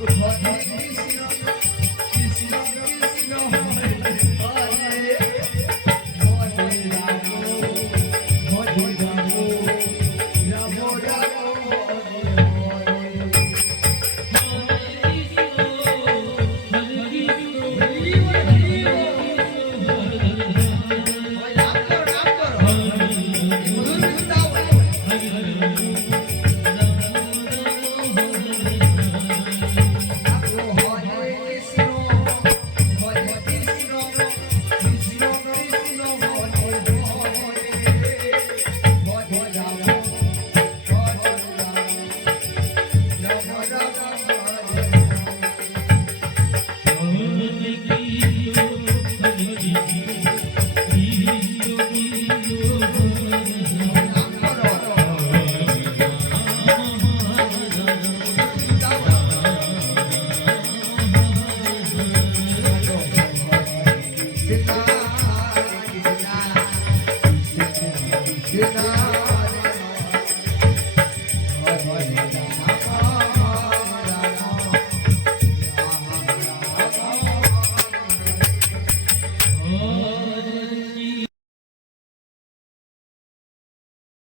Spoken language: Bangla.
Good morning. You.